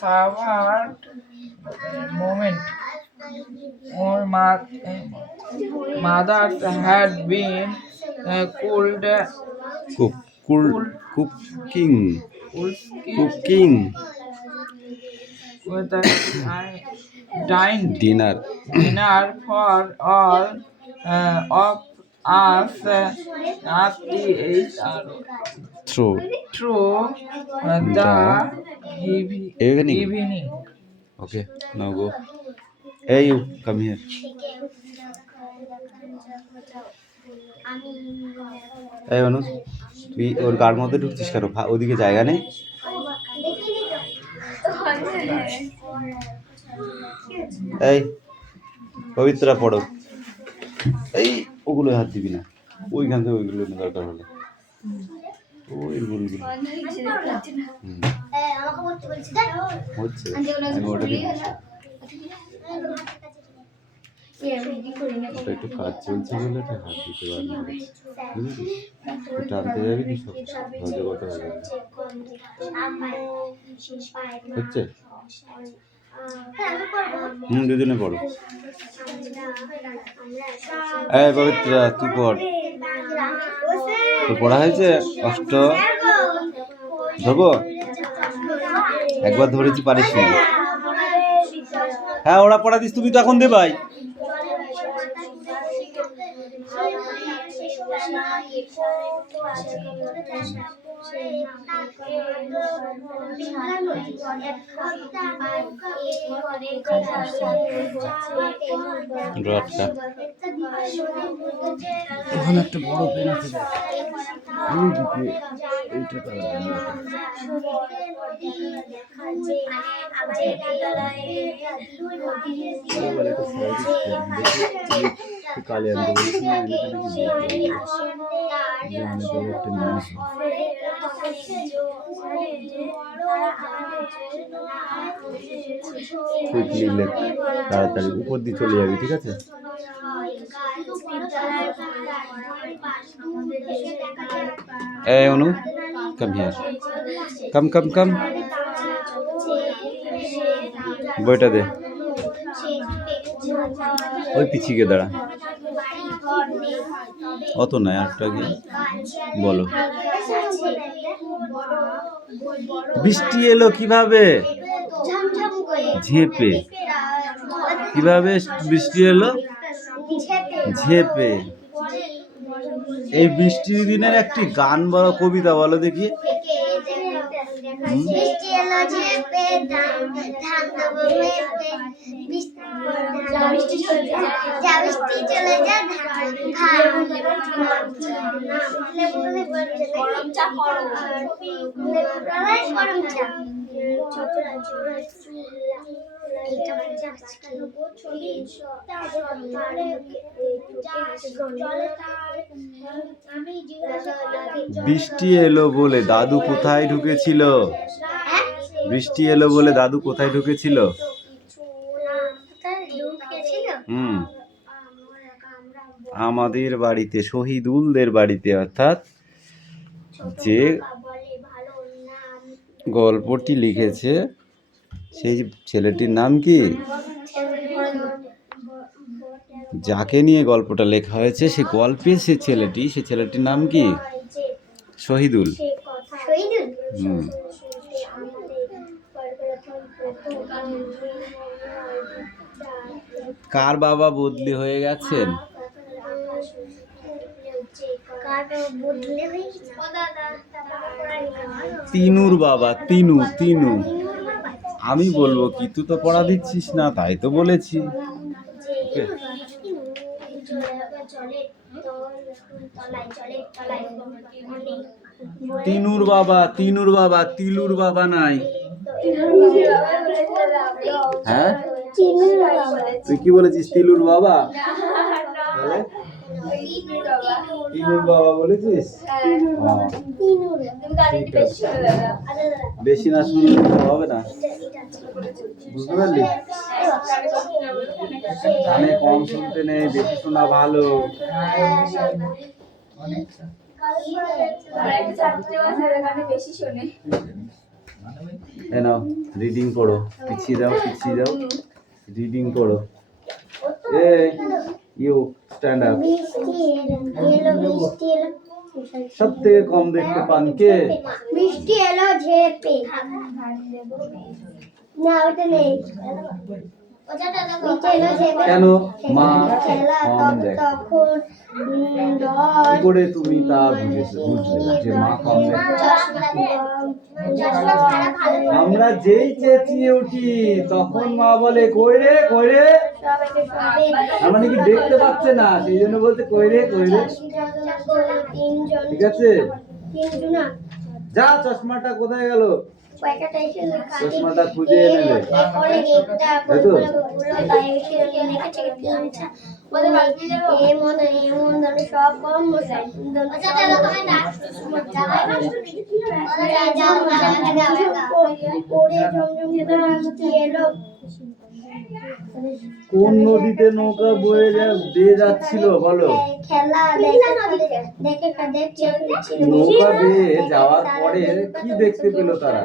forward moment. Our mothers had been cooled, cooking with a dined dinner for all of us at the through through the the evening. evening. Okay, now go. Hey, you come here. এই অনুজ, তুই ওর গার মধ্যে ঢুকছিস কেন? ওদিকে জায়গা নেই। এই পবিত্রা পড়ো। এই ওগুলো হাত দিবি না, ওইখান থেকে ওইগুলো দরকার হলে ওইগুলো হচ্ছে। আমি ওটা একটু কাজ চলছে বলে একটা হাত দিতে পারবো, বুঝেছিস? টানতে যাবি কি সব হজে কথা হয়ে যাবে। হচ্ছে দুজনে পড়ো। এই পবিত্রা তুই পড়, তোর পড়া হয়েছে? অষ্ট ধরবো? একবার ধরেছি পারিস নি। হ্যাঁ ওরা পড়া দিস, তুমি তো এখন দে ভাই। ওখানে একটা বড় পেন আছে, কালে তাড়াতাড়ি উপর দিয়ে চলে যাবি, ঠিক আছে? এই অনু কাম হিয়ার, কাম বইটা দে, ওই পিছিয়ে দাঁড়া, অত নয় আরেকটা গিয়ে বলো। বৃষ্টি এলো কিভাবে? ঝেপে। কিভাবে বৃষ্টি এলো? ঝেপে। এই বৃষ্টির দিনের একটি গান বলো, কবিতা বলো দেখি। বৃষ্টি এলো বলে দাদু কোথায় ঢুকেছিল? বৃষ্টি এলো বলে দাদু কোথায় ঢুকেছিল? আমাদের বাড়িতে, শহীদুলদের বাড়িতে। অর্থাৎ যে গল্পটি লিখেছে সেই ছেলেটির নাম কি? যাকে নিয়ে গল্পটা লেখা হয়েছে সে গল্পে সে ছেলেটির নাম কি? শহীদুল। কার বাবা বদলি হয়ে গেছেন? তিনুর বাবা। তিনু। আমি বলবো কি, তুই তো পড়া দিচ্ছিস না, তাই তো বলেছি। তিনুর বাবা, তিলুর বাবা নাই। হ্যাঁ তুই কি বলেছিস? তিলুর বাবা। তিনুর বাবা বলেছিস? বেশি না শুনলে হবে না, বুঝতে পারলি? গানে কম শুনতে নেই, বেশি শোনা ভালো। নাও রিডিং পড়ো, পিছিয়ে যাও রিডিং পড়ো। এই ইউ স্ট্যান্ড আপ। সব থেকে কম দেখতে পান কে? বৃষ্টি এলো ঝেপে। না ওটা নেই। কেন মা খেলা কম দেখে? তখন কি করে তুমি তা বুঝলে যে মা কম দেখে? আমরা যেই চেঁচিয়ে উঠি তখন মা বলে কই রে কই রে। তার মানে কি দেখতে পাচ্ছে না, সেই জন্য বলতে কই রে কই রে। ঠিক আছে, যা চশমাটা কোথায় গেল? চশমাটা খুঁজে এনে দে। তাই তো? কোন নদীতে নৌকা বেয়ে যাচ্ছিল বলো? নৌকা বেয়ে যাওয়ার পরে কি দেখতে পেল তারা?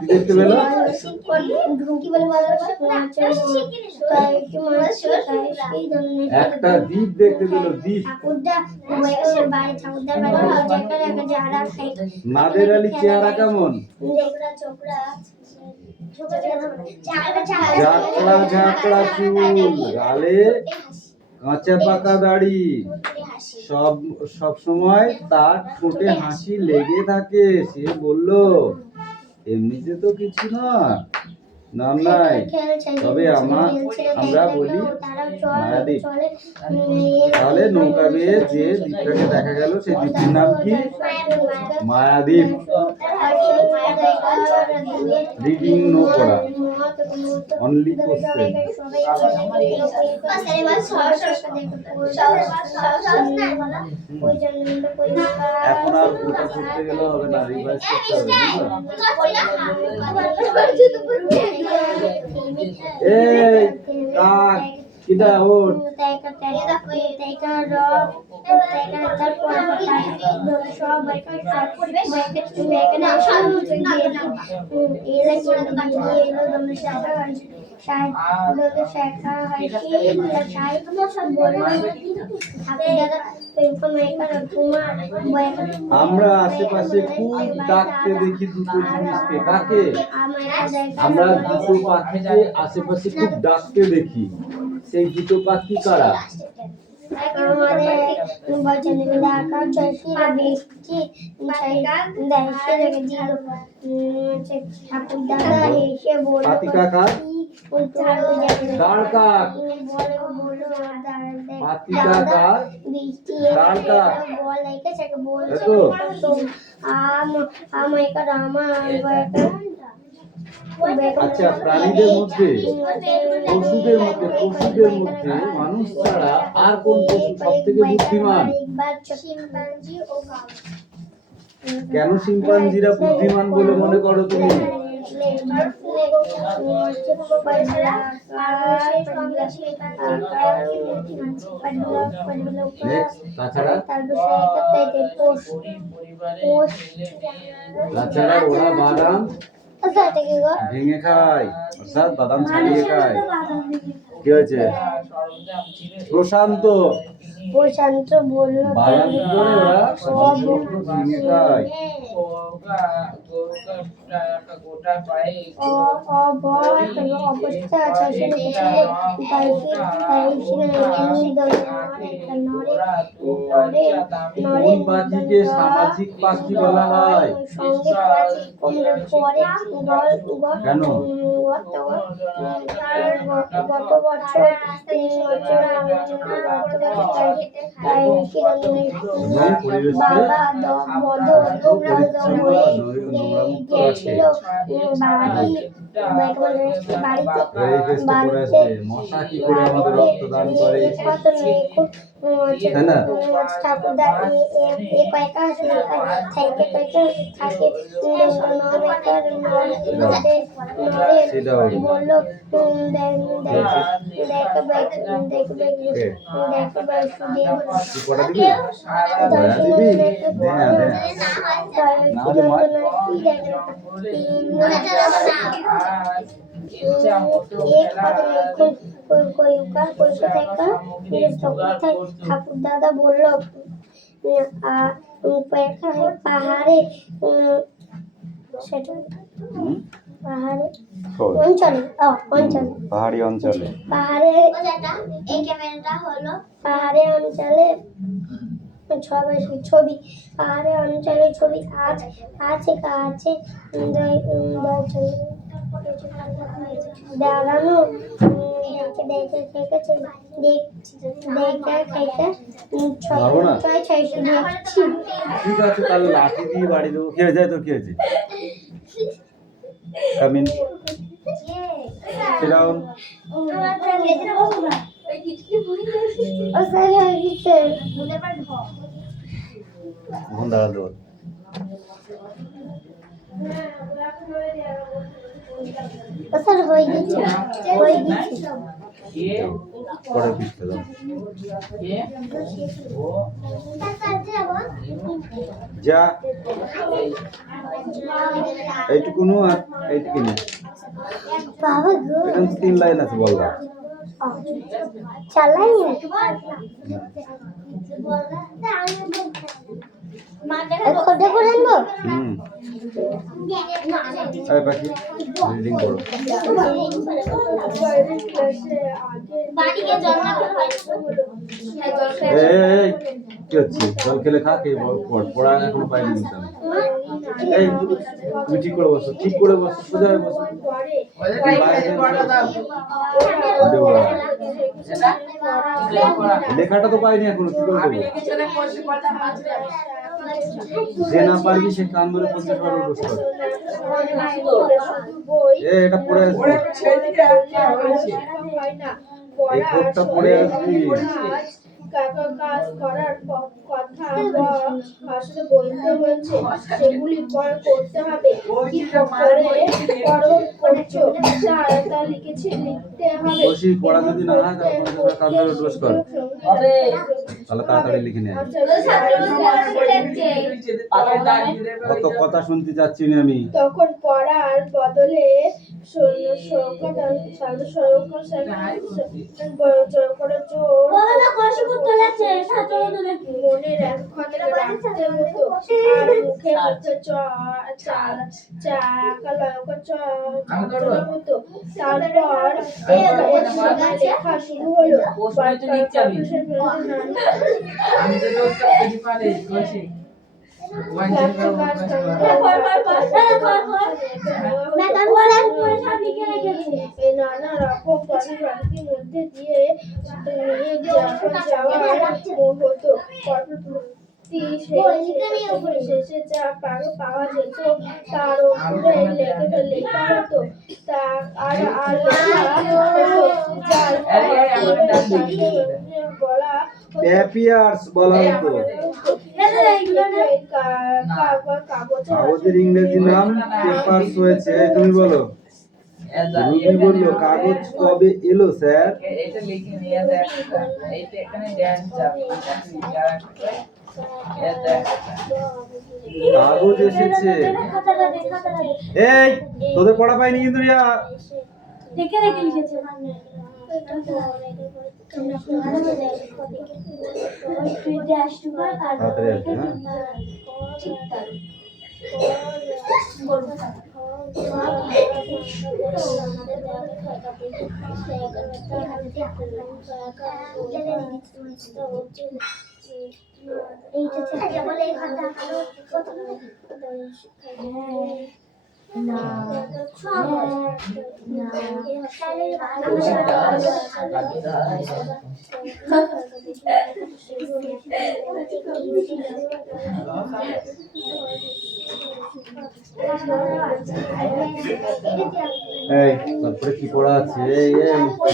কি দেখতে পেল? একটা দ্বীপ দেখতে পেল, দ্বীপ। নাদের আলী চেহারা কেমন? ঝাঁকড়া ঝাঁকড়া চুল, গালে কাঁচা পাকা দাড়ি, সব সময় তার ঠোঁটে হাসি লেগে থাকে। সে বলল এমনিতে তো কিছু নাই, তবে আমরা বলি মায়াদ্বীপ। তাহলে নৌকা বেয়ে যে দ্বীপটাকে দেখা গেল সেই দ্বীপটির নাম কি? মায়াদ্বীপ। রিডিং নো পড়া, অনলি কোশ্চেন। এখন আর ওটা করতে গেলে হবে না, রিভাইজ করতে হবে। এই কাক কিটা ওঠ। আমরা আশেপাশে খুব ডাকতে দেখি দুটো জিনিসকে। কাকে? আমরা দুটো পাখিকে আশেপাশে খুব ডাকতে দেখি। সেই দুটো পাখি কারা? পাতিকা কাক, দাঁড় কাক। পাতিকা কাক, দাঁড় কাক। আচ্ছা, প্রাণীদের মধ্যে পশুদের মধ্যে মানুষ ছাড়া আর কোন পশু সব থেকে বুদ্ধিমান? কেন শিম্পাঞ্জিরা বুদ্ধিমান বলে মনে করো তুমি? তাছাড়া ওরা বাদাম ভেঙে খায়, অর্থাৎ বাদাম ছাড়িয়ে খায়। কি হয়েছে? প্রশান্ত বলল বাদাম কি করে ওরা ভেঙে খায়। কোন পাখিকে সামাজিক পাখি বলা হয়? কেন? গত বছর বাড়িতে এই কেসটা পড়ে আসছে মশা কি করে আমাদের রক্তদান করে, কত নেই খুব তাই না? ঠাকুরদা এ কয়েকটা থাকে থাকে সেটাও বললো তুই কটা দিবি? কটা দিবি? দে না, দে না। ঠাকুর দাদা বললো পাহাড়ে সেটা হুম? পাহাড়ে কই? অঞ্চলে অঞ্চলে পাহাড়ি অঞ্চলে পাহাড়ে এই ক্যামেরাটা হলো পাহাড়ে অঞ্চলে ছবি পাহাড়ে অঞ্চলে ছবি আছে আছে দাঁড়ানো দেখে যাবো না? দেখছি ঠিক আছে তাহলে লাঠি দিয়ে বাড়ি দেবো। কি হয়েছে তোর, কি হয়েছে? কামিন সিরাউন ফোন দাঁড়া দেবো। স্যার হয়ে গেছে পরে পিছতে দাও। যা এইটুকুনো আর এইটুকুনি বাবা গো এখানে 3 লাইন আছে বল না। চালাই খোদা করে আনবো হুম আরে বাকি রিডিং করো। বাড়িকে জল না এই কি হচ্ছে? জল খেলে খা, কে পড়া এখনো পাইনি কিন্তু আমি। এই তুমি ঠিক করে বসো, ঠিক করে বসো, সোজা হয়ে বসো। লেখাটা তো পাইনি এখনো, কি করে দেবো? যে না পারবি সে কান ধরে 50 বার বসে পারবে। এটা পড়ে আসবি, এই কোডটা পড়ে আসবি। কাজ করার কথা আসলে বইতে রয়েছে, সেগুলি পরে করতে হবে। কি করে করছো তা লিখতে হবে। বসি পড়া যদি না হয় তাহলে কান ধরে ডোজ কর, তাহলে তাড়াতাড়ি লিখে নে। কত কথা শুনতে যাচ্ছি না আমি। তখন পড়ার বদলে মনের একখানে রাখতে হতো, আর মুখে হতো। তারপর লেখা শুরু হলো। নানা রকম পরিবারের মধ্যে দিয়ে যাওয়ার হতো। শেষে যা পাওয়া যেত তার উপরে লেখা হতো। তা আর বলা পেপিয়ার্স বলা হতো। কাগজের ইংরেজি নাম পেপারস হয়েছে। তুমি বলো। রুবি বললো কাগজ কবে এলো স্যার? এটা লিখে নিয়ে দেখ, এইটা এখানে ড্যান্স যাবে, কাগজ এসেছে। এই তোদের পড়া পাইনি কিন্তু রিয়া। দেখে লিখেছে তাড়াতাড়ি আসবে, হ্যাঁ? না এই তারপরে কি পড়া আছে? এই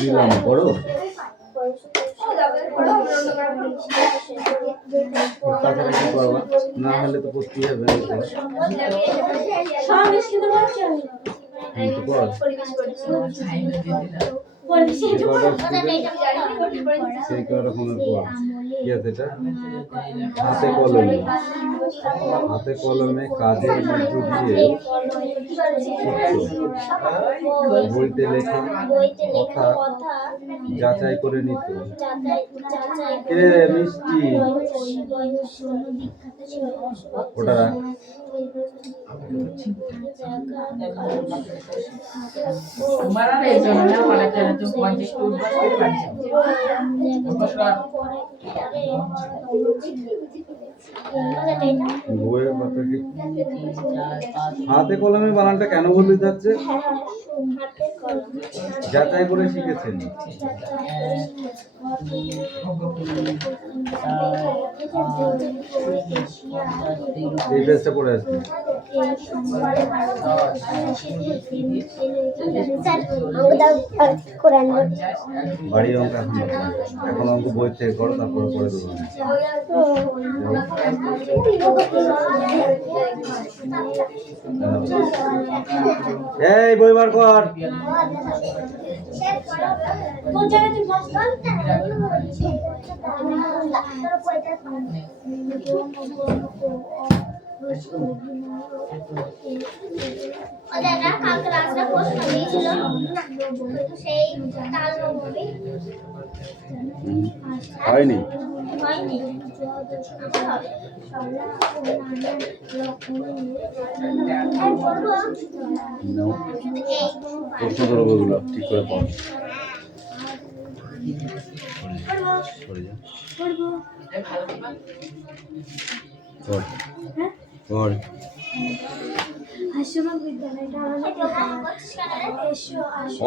দিলাম পড়ো। তাছাড়া কি পড়বা? না হলে তো পড়তেই হবে। তো পড়। সেই কয় রকমের পড়। কি আছে এটা? হাতে কলমে। হাতে কলমে কাজের মধ্য দিয়ে বইতে লেখা কথা যাচাই করে নিত। কে মিষ্টি ওটা রাখ। তোমার এই জন্য না বলা যায় তুমি 50 টুট বাস করে পারছো বইয়ের কথা কি হাতে কলমে বানানটা কেন বলতে যাচ্ছে? যাচাই করে শিখেছেন। এই পেজটা পড়ে আসবে। বাড়ির অঙ্ক এখন অঙ্ক বই থেকে করো, তারপরে পরে দেবো। এই বই বার কর। হয়নি প্রশ্ন করবো ওগুলো ঠিক করে পড়।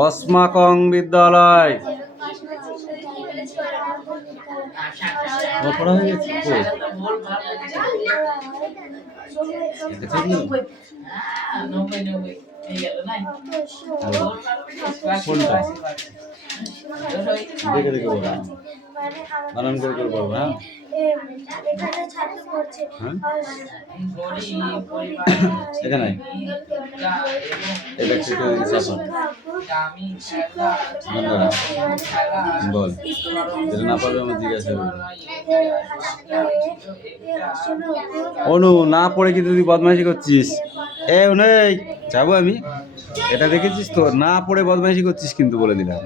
অস্মাকং বিদ্যালয় পড়া হয়ে গেছে। কোনটা দেখে দেখে বলবো, বানান করে করে বলবো। হ্যাঁ এখানে এটা বল, যেটা না পারবে আমার জিজ্ঞাসা করবে। অনু না পড়ে কি তুই বদমাইশি করছিস? এ অনু যাবো আমি, এটা দেখেছিস তো? না পড়ে বদমাইশি করছিস কিন্তু, বলে দিলাম।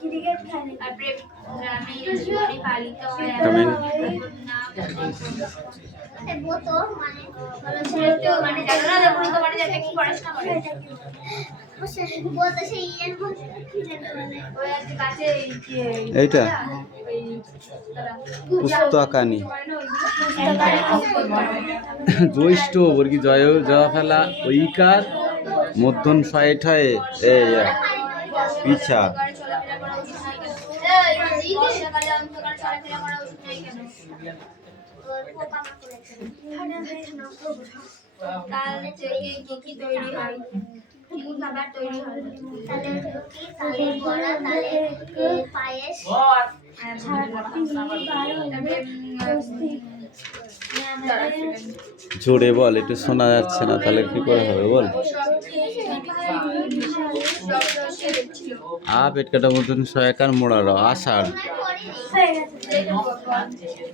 ক্রিকেট খেলে আর গ্রামে পালিত হয়। এইটা পুস্তকানি জ্যৈষ্ঠ বর্গী জয় জয়া ফেলা ঐকার মধ্যন শয়ে ঠয়ে পিছা তৈরি হয় খাবার তৈরি হয়। জোরে বল, একটু শোনা যাচ্ছে না, তাহলে কি করে হবে বল। পেট কাটা মতন সহায়কার মোড়ার আষাঢ়,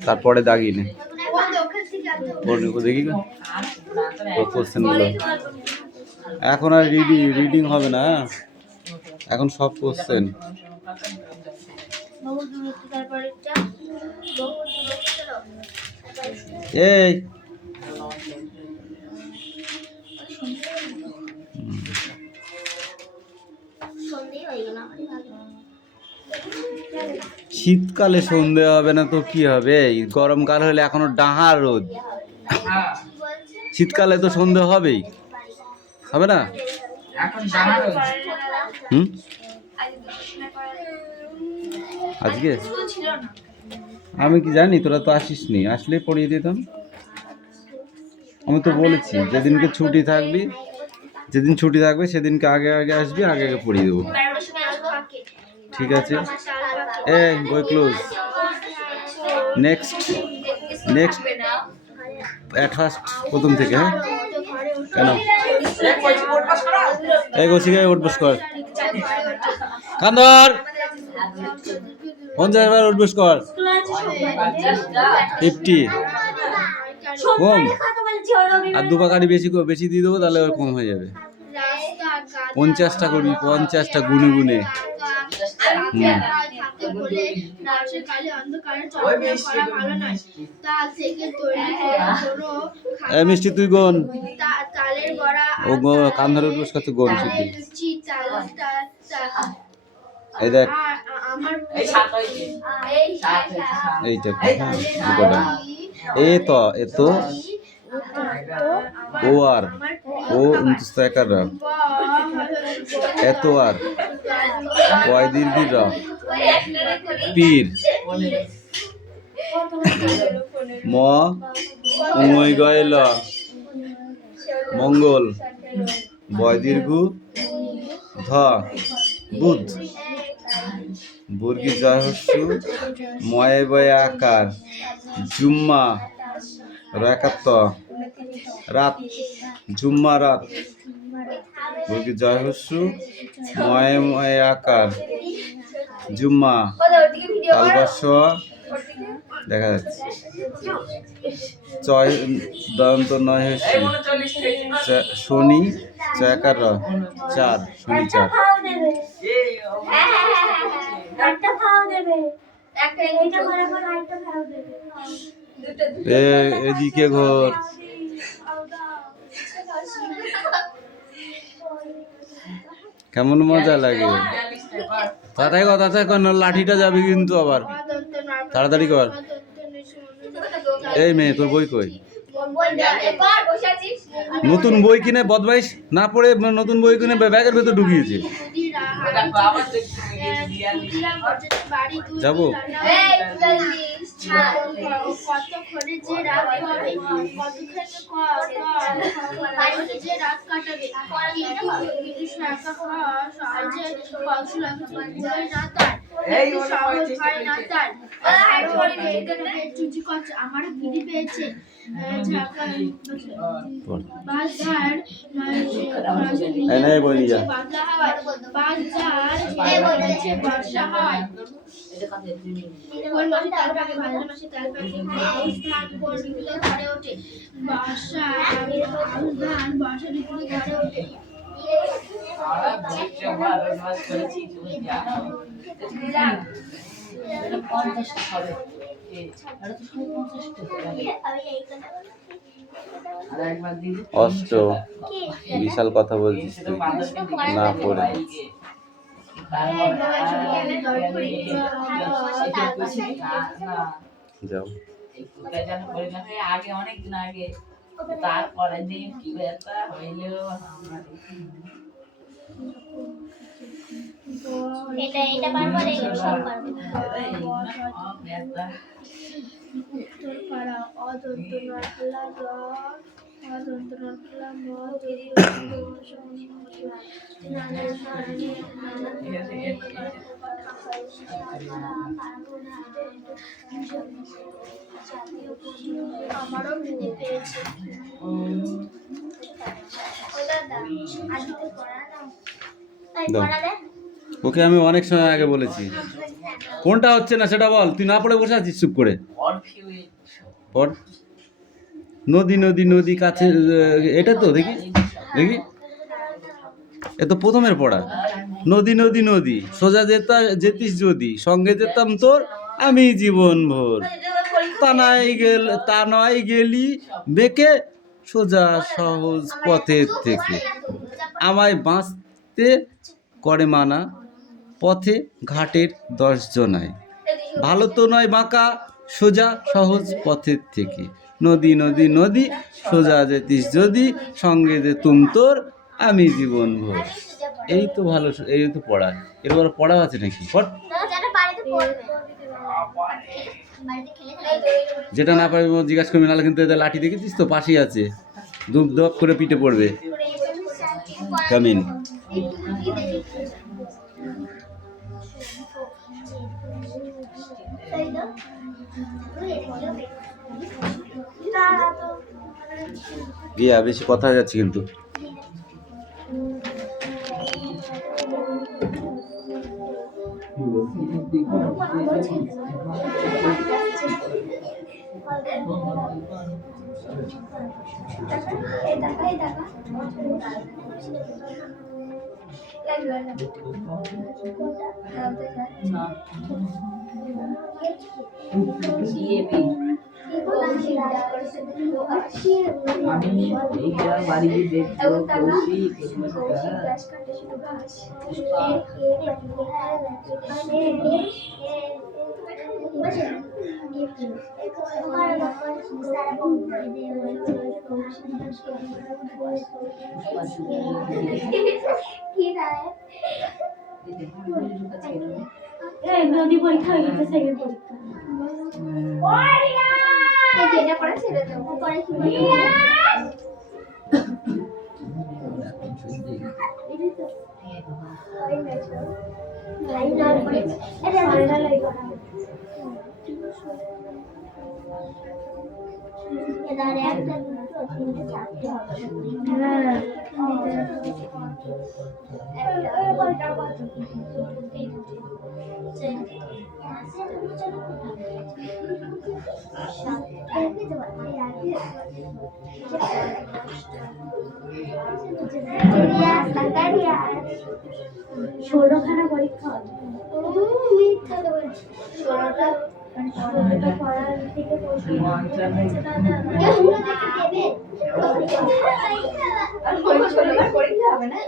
তারপরে দাগি নে দেখি কোশ্চেন গুলো। এখন আর রিডিং হবে না, এখন সব কোশ্চেন। এই না শীতকালে সন্ধে হবে না তো কি হবে? এই গরমকাল হলে এখনো ডাহা রোদ, হ্যাঁ শীতকালে তো সন্ধে হবেই, হবে না? এখন জানা রয়েছে হুম আজকে ছিল না আমি কি জানি, তোরা তো আসিস নি, আসলে পড়িয়ে দিতাম। আমি তো বলেছি যেদিনকে ছুটি থাকবি, যেদিন ছুটি থাকবে সেদিনকে আগে আগে আসবি, আগে আগে পড়িয়ে দেবো, 11টার সময় আসবো থাকে ঠিক আছে? এই বই close. Next next at first, প্রথম থেকে। হ্যাঁ কেন? এই কৌশিকা ওঠ বস কর, কান্দর পঞ্চাশ বার উঠ বস কর, 50 কম, আর 2 পাকারি বেশি বেশি দিয়ে দেবো, তাহলে ওর কম হয়ে যাবে। 50টা করবি, 50টা গুনে গুনে। এই মিষ্টি তুই গোন, ও কান ধরে উঠ বস করতে গোন শিখবি। এই দেখ এই সাত হয়েছে সাত হয়েছে এইটা দুটোটা, এ তো ও আর ও 29 একার রা, এত আর কয় দীর্ঘি রা, পীর ম উমই গয়ল, মঙ্গল বয় দীর্ঘ ধ, বুধ বর্গী জয় হস্যু, ময়ে বয়ে আকার, জুম্মা রাকাত, রাত জুম্মা রাত বর্গী জয় হস্যু, ময়ে ময়ে আকার, জুম্মা তালবাস্য দেখা যাচ্ছে, চয় দন্ত নয় হস্যু, শনি চয়াকার র, 4 শনি 4। একটা খাওয়া দেবে একটা এইটা করে করে একটা খাওয়া দেবে এদিকে ঘর, কেমন মজা লাগে। তাড়াতাড়ি কর, তাড়াতাড়ি কর, না লাঠিটা যাবে কিন্তু আবার, তাড়াতাড়ি কর। এই মেয়ে তোর বই কই? নতুন বই কিনে বদমাইশ না পড়ে নতুন বই কিনে ব্যাগের ভেতর ঢুকিয়েছে। যাবো কতক্ষণে যে রাত হবে কতক্ষণে যে রাত কাটাবে আমার গিরি পেয়েছে বর্ষা হয় কোন মাসে তাল পাকে, ভাদ্র মাসে তাল পাকে, আউশ ধান কোন ঋতুতে ঘরে ওঠে? বর্ষা, আউশ ধান বর্ষা ঋতুতে ঘরে ওঠে। অষ্ট বিশাল কথা বলছিস তুই না পড়ে। যাও আগে অনেকদিন আগে, তারপরে দিন কি ব্যথা হইলো এটা পারবো না, এগুলো সব পারবো। উত্তরপাড়া অদন্ত নরকলা র, অদন্ত নরকলা ম, আমারও খিদে পেয়েছে। দাও। ওকে আমি অনেক সময় আগে বলেছি, কোনটা হচ্ছে না সেটা বল, তুই না পড়ে বসে আছিস চুপ করে। পড়। নদী নদী নদী কাছে, এটা তো দেখি দেখি, এ তো প্রথমের পড়া। নদী নদী নদী সোজা যেতিস যদি, সঙ্গে যেতাম তোর আমি জীবন ভোর, তা নয় গেলি বেঁকে সোজা সহজ পথের থেকে, আমায় বাঁচতে করে মানা পথে ঘাটের 10 জনায়, ভালো তো নয় বাঁকা সোজা সহজ পথের থেকে, নদী নদী নদী সোজা যেতিস যদি, সঙ্গে যে তুম তোর আমি জীবন ভোর। এই তো ভালো, এই তো পড়া। এরপর পড়া আছে নাকি? পড়। যেটা না পারবি জিজ্ঞাসা করবি, নাহলে কিন্তু এদের লাঠি দেখেছিস তো পাশেই আছে, দুপ দুপ করে পিঠে পড়বে। কামিন। রিয়া বেশি কথা যাচ্ছে কিন্তু। নদী পরীক্ষা হয়ে গেছে, সেকেন্ড পরীক্ষা। যেটা পড়া সেটা তো পরে কি ষোলোখানা পরীক্ষা, ষোলোটা পড়ার থেকে পরীক্ষা হবে না।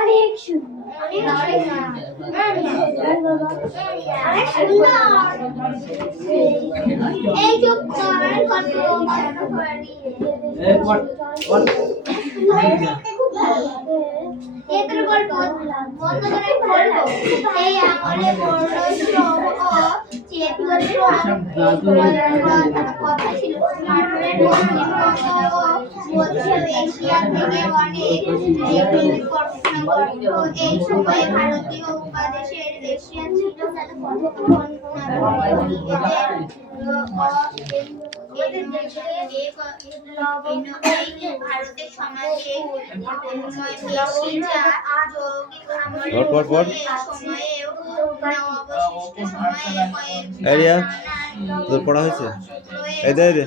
অনেক এই সময় ভারতীয় উপদেশের এশিয়া ছিল ভারতের সমাজে তোদের পড়া হয়েছে? এই দে দে,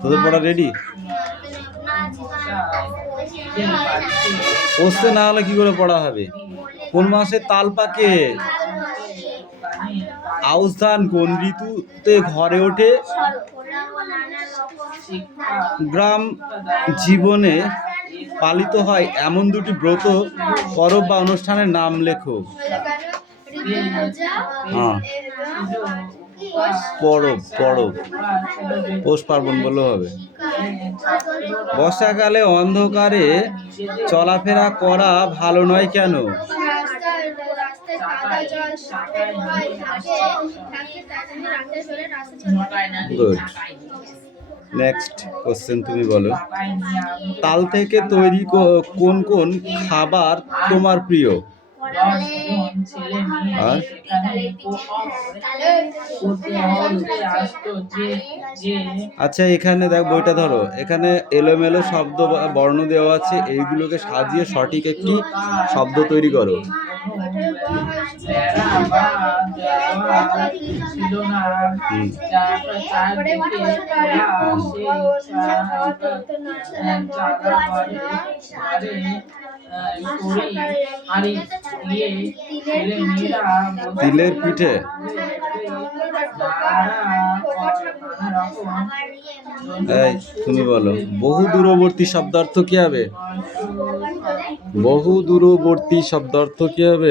তোদের পড়া রেডি? বসতে না হলে কি করে পড়া হবে? কোন মাসে তাল পাকে? আউশ ধান কোন ঋতুতে ঘরে ওঠে? গ্রাম জীবনে পালিত হয় এমন দুটি ব্রত, পরব বা অনুষ্ঠানের নাম লেখো। হ্যাঁ, পরব পরব, পৌষ পার্বণ বললেও হবে। বর্ষাকালে অন্ধকারে চলাফেরা করা ভালো নয় কেন? গুড। নেক্সট কোশ্চেন তুমি বলো। তাল থেকে তৈরি কোন কোন খাবার তোমার প্রিয়? আচ্ছা, এখানে দেখ, বইটা ধরো, এখানে এলোমেলো শব্দ বর্ণ দেওয়া আছে, এইগুলোকে সাজিয়ে সঠিক একটি শব্দ তৈরি করো। বেড়া বা দেওয়া ছিল না, চারদিকে খোলা সেই চালাবাড়ি হাড়ি দিয়ে ছেলেমেয়েরা বসে তিলের পিঠে এই তুমি বলো বহু দূরবর্তী শব্দার্থ কি হবে? বহু দূরবর্তী শব্দার্থ কি হবে?